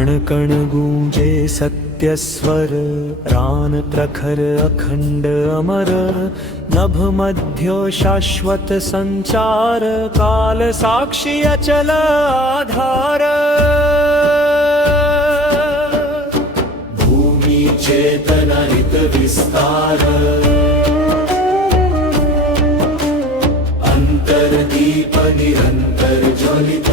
कण कण गूंजे सत्य स्वर, रान प्रखर अखंड अमर, नभ मध्यो शाश्वत संचार, काल साक्षी अचल आधार। भूमि चेतन हित विस्तार, अंतर्दीप निरंतर ज्वलित,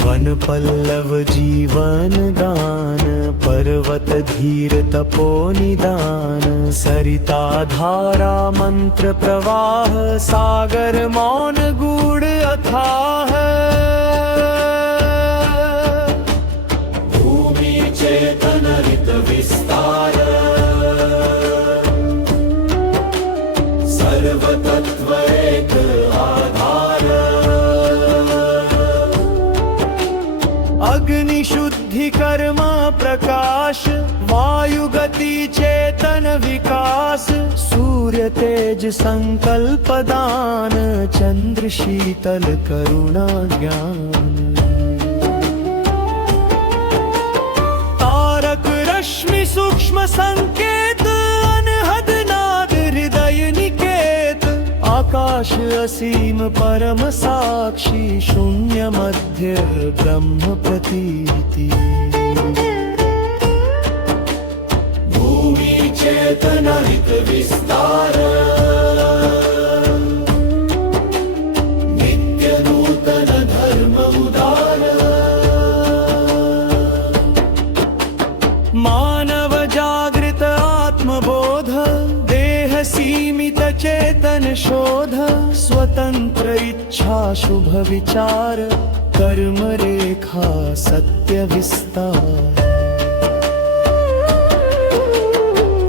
वन पल्लव जीवन गान, पर्वत धीर तपो निदान, सरिता धारा मंत्र प्रवाह, सागर मौन गूढ़ अथाह। भूमि चेतन हित विस्तार, सर्वतत्व एक आधार, अग्नि शुद्धि कर्म प्रकाश, वायु गति चेतन विकास, सूर्य तेज संकल्प दान, चंद्र शीतल करुणा ज्ञान, तारक रश्मि सूक्ष्म संकेत, अनहद नाद हृदय निकेत, आकाश असीम परम साक्षी, शून्य मध्य ब्रह्म प्रतीति। भूमि चेतन हित विस्तार, नित्य नूतन धर्म उदार, मानव जागृत आत्मबोध, देह सीमित चेतन शोध, स्वतंत्र इच्छा शुभ विचार, कर्म रेखा सत्य विस्तार,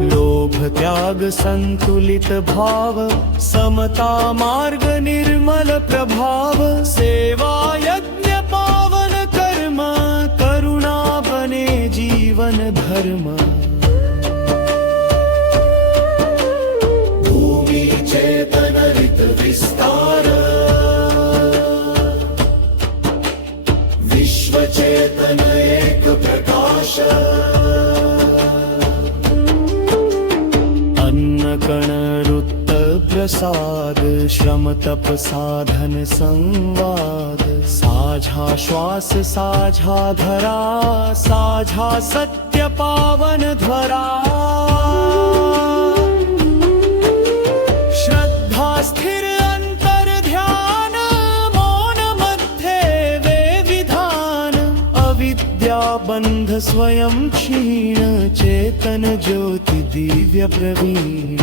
लोभ त्याग संतुलित भाव, समता मार्ग निर्मल प्रभाव, सेवा यज्ञ पावन कर्म, करुणा बने जीवन धर्म। भूमि चेतन हित विस्तार, विश्व चेतन एक प्रकाश, अन्न कण रुत प्रसाद, श्रम तप साधन संवाद, साझा श्वास साझा धरा, साझा सत्य पावन ध्वरा, श्रद्धा स्थिर अंतर ध्यान, मौन मध्य वे विधान, अविद्या बंध स्वयं क्षीण, चेतन ज्योति दिव्य प्रवीण।